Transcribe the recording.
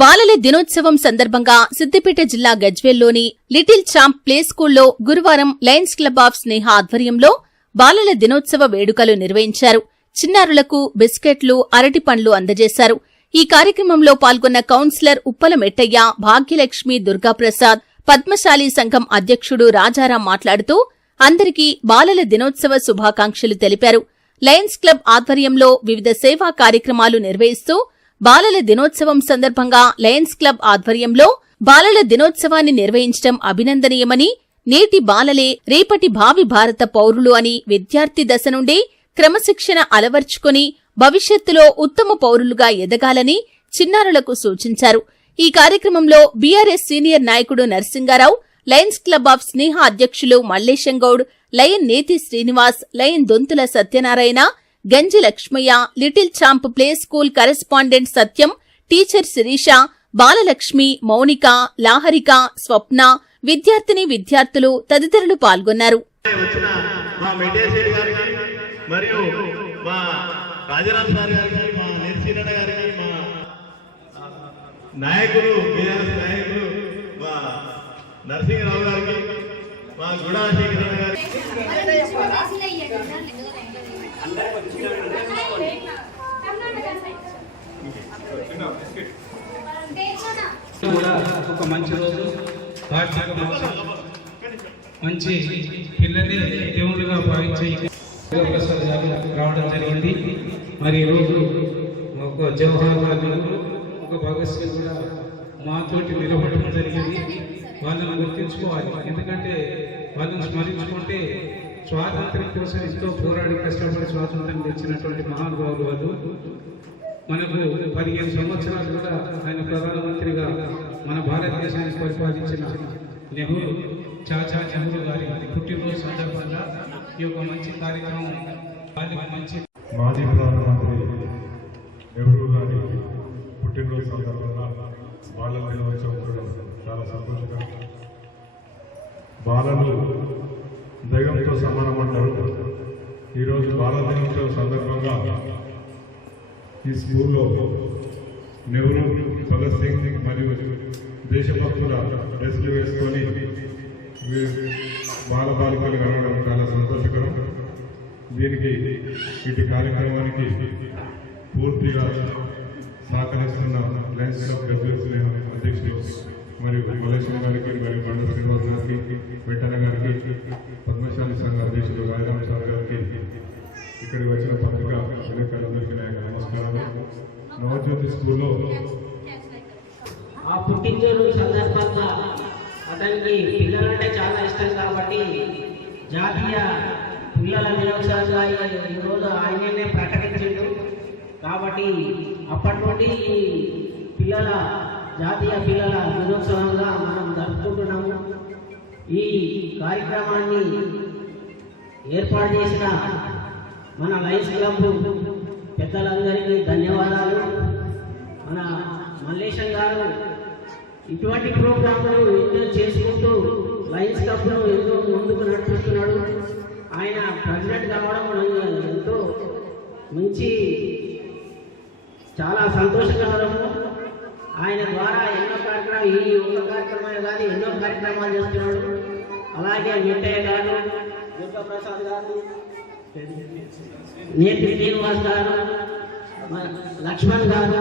బాలల దినోత్సవం సందర్భంగా సిద్దిపేట జిల్లా గజ్వేల్లోని లిటిల్ చాంప్ ప్లే స్కూల్లో గురువారం లయన్స్ క్లబ్ ఆఫ్ స్నేహ ఆధ్వర్యంలో బాలల దినోత్సవ వేడుకలు నిర్వహించారు. చిన్నారులకు బిస్కెట్లు, అరటిపండ్లు అందజేశారు. ఈ కార్యక్రమంలో పాల్గొన్న కౌన్సిలర్ ఉప్పల మెట్టయ్య, భాగ్యలక్ష్మి, దుర్గాప్రసాద్, పద్మశాలి సంఘం అధ్యక్షుడు రాజారాం మాట్లాడుతూ అందరికీ బాలల దినోత్సవ శుభాకాంక్షలు తెలిపారు. లయన్స్ క్లబ్ ఆధ్వర్యంలో వివిధ సేవా కార్యక్రమాలు నిర్వహిస్తూ బాలల దినోత్సవం సందర్భంగా లయన్స్ క్లబ్ ఆధ్వర్యంలో బాలల దినోత్సవాన్ని నిర్వహించడం అభినందనీయమని, నేటి బాలలే రేపటి భావి భారత పౌరులు అని విద్యార్థి దశ నుండే క్రమశిక్షణ అలవర్చుకుని భవిష్యత్తులో ఉత్తమ పౌరులుగా ఎదగాలని చిన్నారులకు సూచించారు. ఈ కార్యక్రమంలో బీఆర్ఎస్ సీనియర్ నాయకుడు Narasingarao, lions club of Sneha అధ్యక్షులు Malleshamgoud, lion Neti Srinivas, lion Donthula Satyanarayana, Ganji Lakshmaiah, little champ play school correspondent Satyam, teacher Sirisha, Balalakshmi, Mounika, Laharika, Swapna, విద్యార్థిని విద్యార్థులు తదితరులు పాల్గొన్నారు. నరసింహరావు గారికి, మా గుణాశేఖరరావు గారికి, ఒక మంచి రోజు, మంచి పిల్లల్ని దేవుళ్ళుగా భావించి ప్రసాద్ గారు రావడం జరిగింది. మరి ఈరోజు ఒక జవహర్లాల్ నెహ్రూ, ఒక భగత్ సింగ్ కూడా మాతోటి నిలబడడం జరిగింది. వాళ్ళని గుర్తించుకోవాలి, ఎందుకంటే వాళ్ళని స్మరించుకుంటే స్వాతంత్ర్యం కోసం ఎంతో పోరాడి కష్టపడి స్వాతంత్ర్యం తెచ్చినటువంటి మహానుభావులు వాళ్ళు. మనకు 15 సంవత్సరాలు కూడా ఆయన ప్రధానమంత్రిగా మన భారతదేశాన్ని పరిపాలించిన నెహ్రూ, చాచా నెహ్రూ గారి పుట్టినరోజు సందర్భంగా ఈ యొక్క మంచి కార్యక్రమం వాళ్ళకి మంచి మాజీ ప్రధానమంత్రి నెహ్రూ గారి పుట్టినరోజు సందర్భంగా బాలల దినోత్సవం కూడా చాలా సంతోషకరం. బాలలు దైవంతో సమానం అంటారు. ఈరోజు బాలల దినోత్సవం సందర్భంగా ఈ స్కూల్లో నెహ్రూ, భగత్ సింగ్ మరియు దేశభక్తుల డ్రెస్లు వేసుకొని బాలబాలికలు కలగడం చాలా సంతోషకరం. దీనికి ఇటు కార్యక్రమానికి పూర్తిగా సహకరిస్తున్న లయన్స్ క్లబ్ గజ్వేల్ స్నేహ అధ్యక్షులు మరియు మల్లేశ్వర గారికి, మరియు బండ శ్రీనివాస్ గారికి, వెంటన గారికి, పద్మశాలి సంఘ అధ్యక్షులు రాజారాం సార్ గారికి, ఇక్కడికి వచ్చిన పత్రిక విలేకరులందరికీ నా నమస్కారాలు. నవజ్యోతి స్కూల్లో ఆ పుట్టినరోజు సందర్భంగా అతనికి పిల్లలంటే చాలా ఇష్టం కాబట్టి జాతీయ పిల్లల దినోత్సవంగా ఈరోజు ఆయననే ప్రకటించాడు. కాబట్టి అప్పటి నుండి పిల్లల జాతీయ పిల్లల దినోత్సవంగా మనం జరుపుకుంటున్నాము. ఈ కార్యక్రమాన్ని ఏర్పాటు చేసిన మన లయన్స్ క్లబ్ పెద్దలందరికీ ధన్యవాదాలు. మన మల్లేశం గారు ఇటువంటి ప్రోగ్రాంలు ఎన్నో చేసుకుంటూ లయన్స్ క్లబ్ను ఎంతో ముందుకు నడిపిస్తున్నాడు. ఆయన ప్రెసిడెంట్ కావడం ఎంతో మంచి, చాలా సంతోషకరము. ఆయన ద్వారా ఎన్నో కార్యక్రమాలు, ఈ ఒక్క కార్యక్రమాలు కాదు ఎన్నో కార్యక్రమాలు చేస్తున్నాడు. అలాగే మెట్టయ్య గారు, దుర్గాప్రసాద్ గారు, నేతి శ్రీనివాస్ గారు, లక్ష్మణ్ గారు,